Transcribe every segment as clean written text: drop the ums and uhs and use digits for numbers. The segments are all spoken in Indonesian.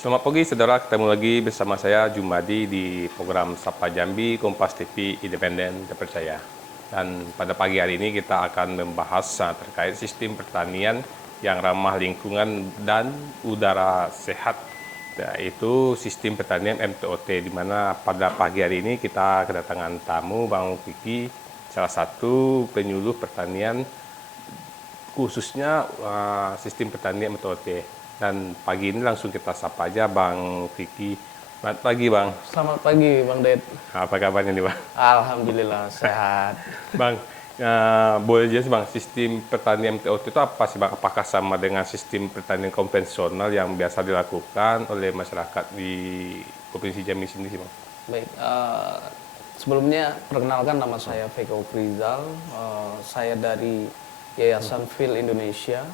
Selamat pagi saudara, ketemu lagi bersama saya Jumadi di program Sapa Jambi Kompas TV Independen Terpercaya. Dan pada pagi hari ini kita akan membahas terkait sistem pertanian yang ramah lingkungan dan udara sehat, yaitu sistem pertanian MTOT, di mana pada pagi hari ini kita kedatangan tamu Bang Kiki, salah satu penyuluh pertanian khususnya sistem pertanian MTOT. Dan pagi ini langsung kita sapa aja Bang Vicky. Selamat pagi Bang. Selamat pagi Bang Ded. Apa kabarnya nih Bang? Alhamdulillah sehat. Bang, boleh jelas Bang, sistem pertanian MTOT itu apa sih Bang? Apakah sama dengan sistem pertanian konvensional yang biasa dilakukan oleh masyarakat di Provinsi Jambi sendiri sih Bang? Baik, sebelumnya perkenalkan nama saya Veko Krizal. Saya dari Yayasan Phil Indonesia,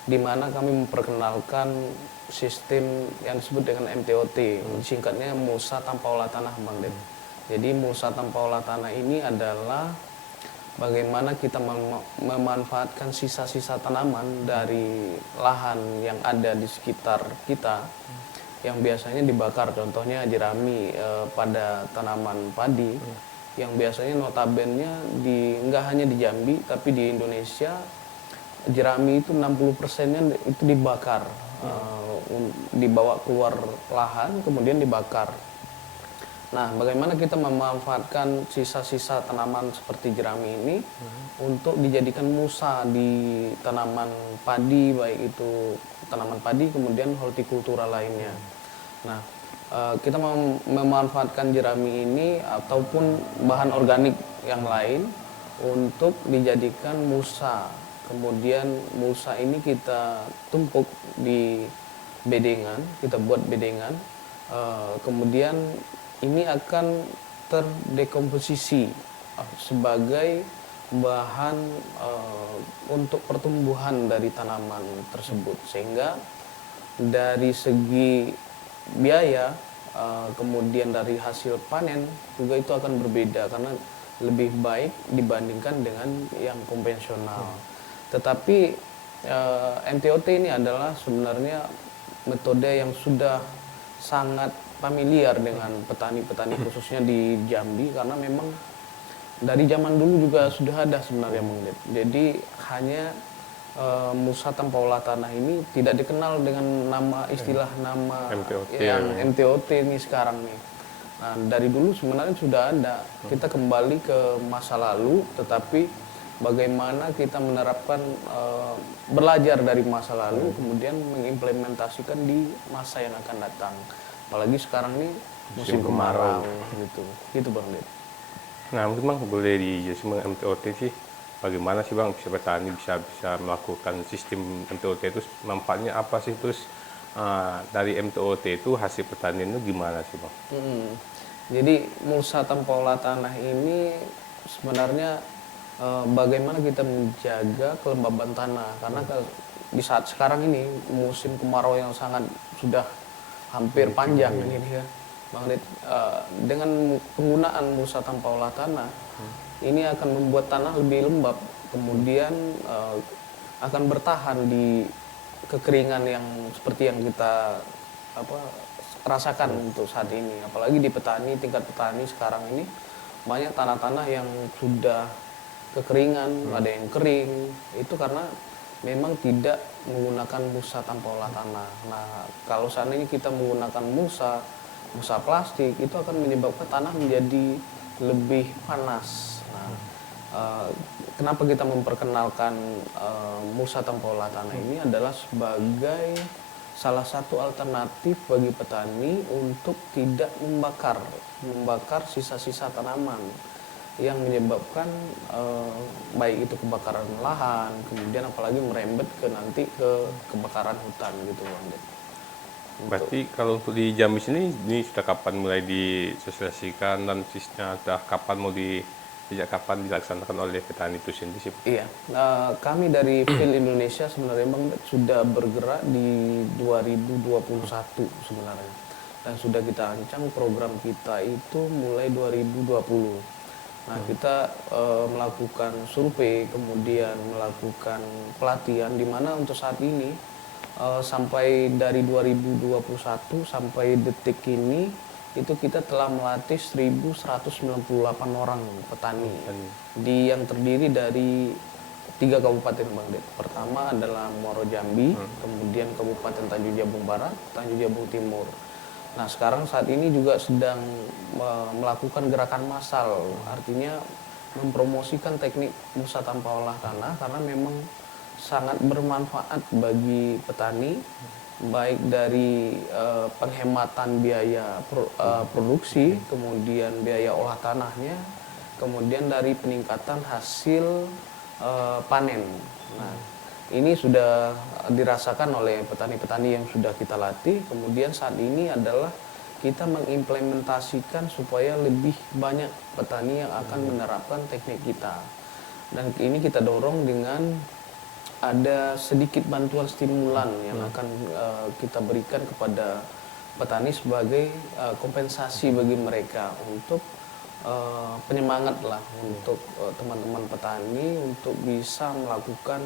di mana kami memperkenalkan sistem yang disebut dengan MTOT, singkatnya Musa Tanpa Olah Tanah, Bang Ded. Jadi Musa Tanpa Olah Tanah ini adalah bagaimana kita memanfaatkan sisa-sisa tanaman dari lahan yang ada di sekitar kita, yang biasanya dibakar, contohnya jerami pada tanaman padi, yang biasanya notabene nggak hanya di Jambi, tapi di Indonesia jerami itu 60%-nya itu dibakar, dibawa keluar lahan kemudian dibakar. Nah, bagaimana kita memanfaatkan sisa-sisa tanaman seperti jerami ini untuk dijadikan musa di tanaman padi, baik itu tanaman padi kemudian hortikultura lainnya. Nah, kita memanfaatkan jerami ini ataupun bahan organik yang lain untuk dijadikan musa. Kemudian musa ini kita tumpuk di bedengan, kita buat bedengan, kemudian ini akan terdekomposisi sebagai bahan untuk pertumbuhan dari tanaman tersebut, sehingga dari segi biaya kemudian dari hasil panen juga itu akan berbeda karena lebih baik dibandingkan dengan yang konvensional. Tetapi MTOT ini adalah sebenarnya metode yang sudah sangat familiar dengan petani-petani khususnya di Jambi, karena memang dari zaman dulu juga sudah ada sebenarnya Bang Ded. Jadi hanya Musa Tanpa Olah Tanah ini tidak dikenal dengan istilah nama MTOT, yang MTOT ini sekarang nih. Nah, dari dulu sebenarnya sudah ada. Kita kembali ke masa lalu, tetapi bagaimana kita menerapkan, belajar dari masa lalu kemudian mengimplementasikan di masa yang akan datang. Apalagi sekarang nih musim kemarau gitu Bang Ded. Nah, mungkin Bang boleh dijelaskan MTOT sih, bagaimana sih Bang bisa petani bisa melakukan sistem MTOT itu, manfaatnya apa sih, terus dari MTOT itu hasil pertanian itu gimana sih Bang? Jadi Musa Tanpa Olah Tanah ini sebenarnya bagaimana kita menjaga kelembaban tanah, karena di saat sekarang ini musim kemarau yang sangat sudah hampir panjang ini ya Bang Ded, dengan penggunaan Musa Tanpa Olah Tanah ini akan membuat tanah lebih lembab, kemudian akan bertahan di kekeringan yang seperti yang kita rasakan untuk saat ini. Apalagi di tingkat petani sekarang ini banyak tanah-tanah yang sudah kekeringan, ada yang kering, itu karena memang tidak menggunakan Musa Tanpa Olah Tanah. Nah, kalau seandainya kita menggunakan Musa plastik, itu akan menyebabkan tanah menjadi lebih panas. Nah, kenapa kita memperkenalkan Musa Tanpa Olah Tanah ini adalah sebagai salah satu alternatif bagi petani untuk tidak membakar sisa-sisa tanaman yang menyebabkan baik itu kebakaran lahan, kemudian apalagi merembet ke kebakaran hutan gitu Bang Ded. Berarti kalau untuk di Jambi sini, ini sudah kapan mulai disosialisasikan dan sudah kapan sejak kapan dilaksanakan oleh petani itu sendiri sih? Iya, kami dari Phil Indonesia sebenarnya Bang Ded sudah bergerak di 2021 sebenarnya, dan sudah kita ancang program kita itu mulai 2020. Nah, kita melakukan survei, kemudian melakukan pelatihan, di mana untuk saat ini sampai dari 2021 sampai detik ini itu kita telah melatih 1.198 orang petani yang terdiri dari 3 kabupaten Bang Ded. Pertama adalah Muaro Jambi, kemudian Kabupaten Tanjung Jabung Barat, Tanjung Jabung Timur. Nah sekarang saat ini juga sedang melakukan gerakan massal, artinya mempromosikan teknik musa tanpa olah tanah karena memang sangat bermanfaat bagi petani, baik dari penghematan biaya produksi, kemudian biaya olah tanahnya, kemudian dari peningkatan hasil panen. Nah, ini sudah dirasakan oleh petani-petani yang sudah kita latih. Kemudian saat ini adalah kita mengimplementasikan supaya lebih banyak petani yang akan menerapkan teknik kita. Dan ini kita dorong dengan ada sedikit bantuan stimulan yang akan kita berikan kepada petani sebagai kompensasi bagi mereka untuk penyemangat lah untuk teman-teman petani untuk bisa melakukan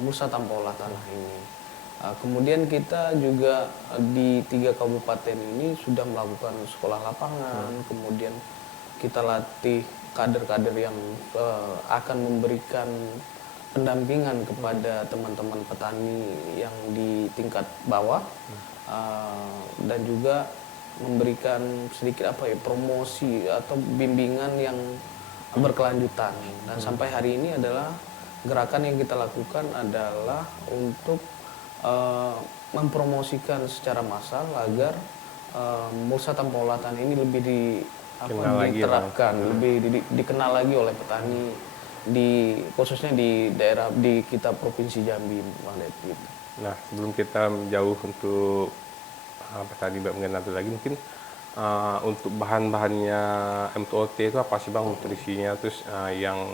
musa tanpa olah tanah ini. Kemudian kita juga di 3 kabupaten ini sudah melakukan sekolah lapangan, kemudian kita latih kader-kader yang akan memberikan pendampingan kepada teman-teman petani yang di tingkat bawah, dan juga memberikan sedikit promosi atau bimbingan yang berkelanjutan. Dan sampai hari ini adalah gerakan yang kita lakukan adalah untuk mempromosikan secara massal agar musa tanpa olah tanah ini lebih diterapkan, lebih dikenal lagi oleh petani khususnya di daerah di kita Provinsi Jambi, Bang Ded, gitu. Nah, sebelum kita jauh untuk petani mengenal itu lagi, mungkin untuk bahan-bahannya M2OT itu apa sih Bang, nutrisinya, terus yang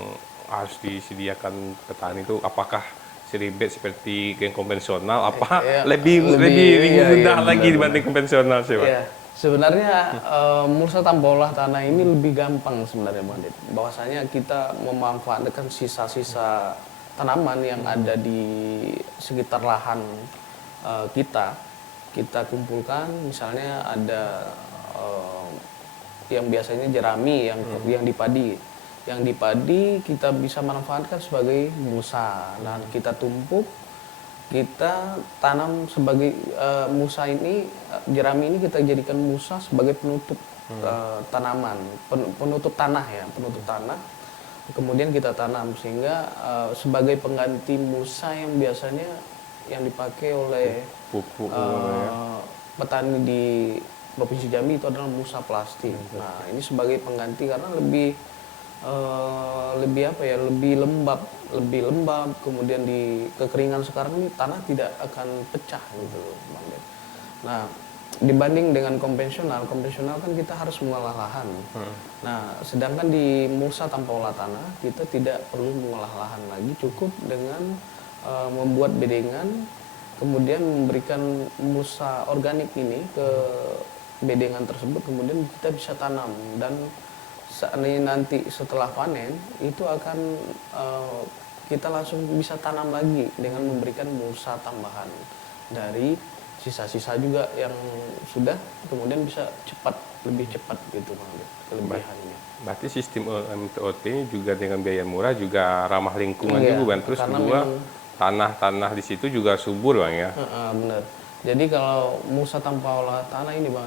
harus disediakan petani itu apakah seribet seperti yang konvensional, lebih mudah lagi dibanding konvensional sih Bang? Iya. Sebenarnya musa tanpa olah tanah ini lebih gampang sebenarnya Bang Ded. Bahwasanya kita memanfaatkan sisa-sisa tanaman yang ada di sekitar lahan kita kumpulkan. Misalnya ada yang biasanya jerami yang di padi. Yang di padi kita bisa manfaatkan sebagai musa. Nah, kita tumpuk, kita tanam sebagai musa ini, jerami ini kita jadikan musa sebagai penutup tanaman, penutup tanah ya, penutup tanah. Kemudian kita tanam sehingga sebagai pengganti musa yang biasanya yang dipakai oleh pupuk petani di Provinsi Jambi itu adalah musa plastik. Nah, ini sebagai pengganti karena lebih lebih lembab, kemudian di kekeringan sekarang ini tanah tidak akan pecah gitu loh, Bang Ded. Nah, dibanding dengan konvensional kan kita harus mengolah lahan. Nah, sedangkan di musa tanpa olah tanah kita tidak perlu mengolah lahan lagi, cukup dengan membuat bedengan, kemudian memberikan musa organik ini ke bedengan tersebut, kemudian kita bisa tanam, dan nanti setelah panen itu akan kita langsung bisa tanam lagi dengan memberikan musa tambahan dari sisa-sisa juga yang sudah, kemudian bisa lebih cepat gitu kelebihannya. Berarti sistem M2OT ini juga dengan biaya murah, juga ramah lingkungan juga kan. Terus kedua, tanah-tanah di situ juga subur Bang ya. Benar. Jadi kalau musa tanpa olah tanah ini Bang,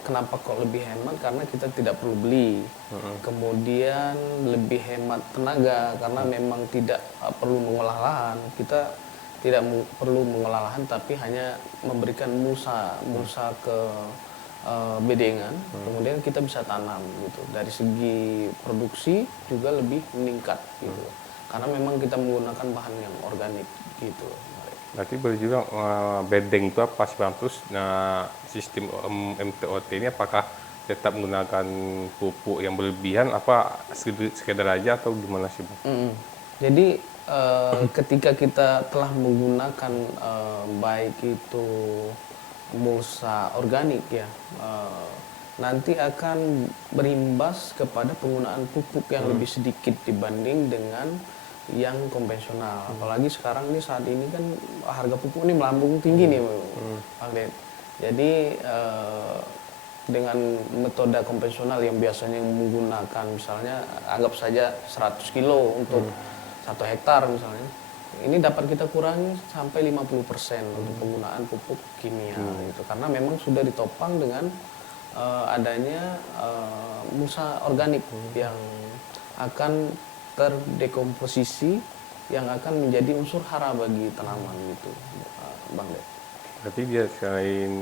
kenapa kok lebih hemat? Karena kita tidak perlu beli. Kemudian lebih hemat tenaga karena memang tidak perlu mengolah lahan. Kita tidak perlu mengolah lahan, tapi hanya memberikan musa ke bedengan. Kemudian kita bisa tanam gitu. Dari segi produksi juga lebih meningkat gitu. Karena memang kita menggunakan bahan yang organik gitu. Berarti boleh juga bedeng itu apa sih Bang? Terus sistem M2OT ini apakah tetap menggunakan pupuk yang berlebihan, apa sekedar aja atau gimana sih Bang? Jadi ketika kita telah menggunakan baik itu musa organik ya, nanti akan berimbas kepada penggunaan pupuk yang lebih sedikit dibanding dengan yang konvensional. Apalagi sekarang nih saat ini kan harga pupuk ini melambung tinggi nih, Bang Ded. Jadi dengan metode konvensional yang biasanya menggunakan misalnya anggap saja 100 kilo untuk 1 hektar misalnya, ini dapat kita kurangi sampai 50% untuk penggunaan pupuk kimia gitu. Karena memang sudah ditopang dengan adanya mulsa organik yang akan terdekomposisi, yang akan menjadi unsur hara bagi tanaman gitu, Bang Ded. Berarti dia selain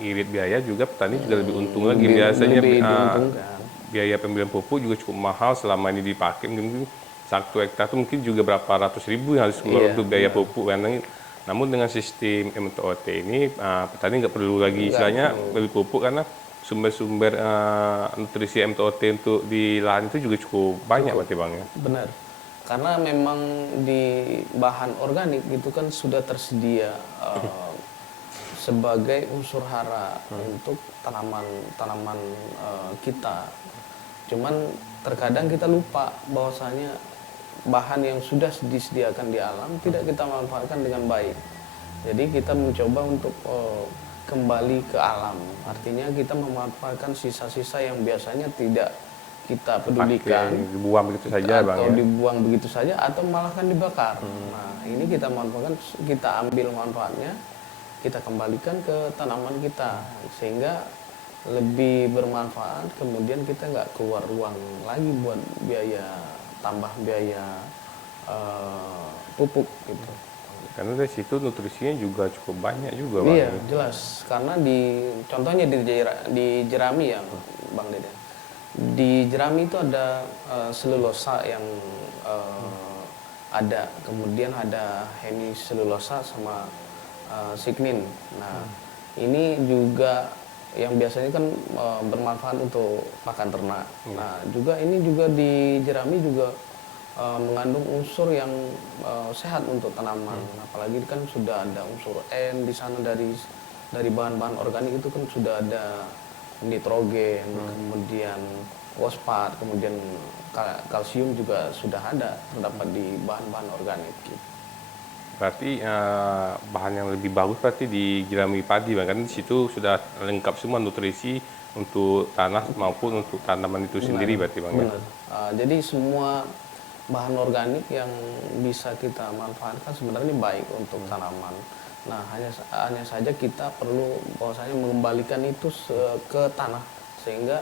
irit biaya juga petani juga lebih untung lagi. Lebih- Biasanya lebih diuntungkan. biaya pembelian pupuk juga cukup mahal selama ini dipakai. Mungkin 1 hektar itu mungkin juga berapa ratus ribu yang harus keluar Iya, untuk biaya pupuk. Namun dengan sistem MTOT ini petani nggak perlu lagi istilahnya beli pupuk, karena sumber-sumber nutrisi MTOT untuk di lahan itu juga cukup banyak berarti Bang ya. Benar, karena memang di bahan organik itu kan sudah tersedia sebagai unsur hara untuk tanaman-tanaman kita. Cuman terkadang kita lupa bahwasanya bahan yang sudah disediakan di alam tidak kita manfaatkan dengan baik. Jadi kita mencoba untuk kembali ke alam. Artinya kita memanfaatkan sisa-sisa yang biasanya tidak kita pedulikan, Pakai, dibuang begitu saja Bang atau ya. dibuang begitu saja, atau malah kan dibakar. Nah, ini kita manfaatkan, kita ambil manfaatnya, kita kembalikan ke tanaman kita sehingga lebih bermanfaat. Kemudian kita nggak keluar uang lagi buat tambah biaya pupuk gitu. Karena dari situ nutrisinya juga cukup banyak juga Bang. Iya, jelas. Karena contohnya di jerami ya, Bang Dede. Di jerami itu ada selulosa yang ada, kemudian ada hemiselulosa sama signin. Nah, ini juga yang biasanya kan bermanfaat untuk pakan ternak. Nah, juga ini juga di jerami juga mengandung unsur yang sehat untuk tanaman. Apalagi kan sudah ada unsur N di sana, dari bahan-bahan organik itu kan sudah ada nitrogen, kemudian fosfat, kemudian kalsium juga sudah ada terdapat di bahan-bahan organik. Gitu. Berarti bahan yang lebih bagus berarti di jerami padi Bang, kan di situ sudah lengkap semua nutrisi untuk tanah maupun untuk tanaman itu sendiri berarti Bang ya. Benar. Jadi semua bahan organik yang bisa kita manfaatkan sebenarnya baik untuk tanaman. Nah, hanya saja kita perlu bahwasanya mengembalikan itu ke tanah sehingga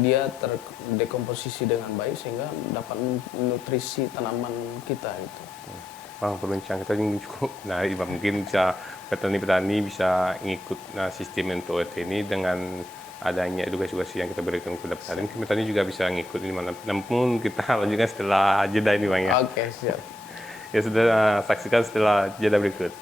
dia terdekomposisi dengan baik sehingga dapat nutrisi tanaman kita itu. Bang, perbincangan kita ini cukup menarik Bang. Mungkin bisa petani-petani bisa ngikut sistem MTOT ini dengan adanya edukasi yang kita berikan kepada petani. Mungkin petani juga bisa ngikut ini. Namun kita lanjutkan setelah jeda ini Bang ya. Oke, siap. Ya sudah, saksikan setelah jeda berikut.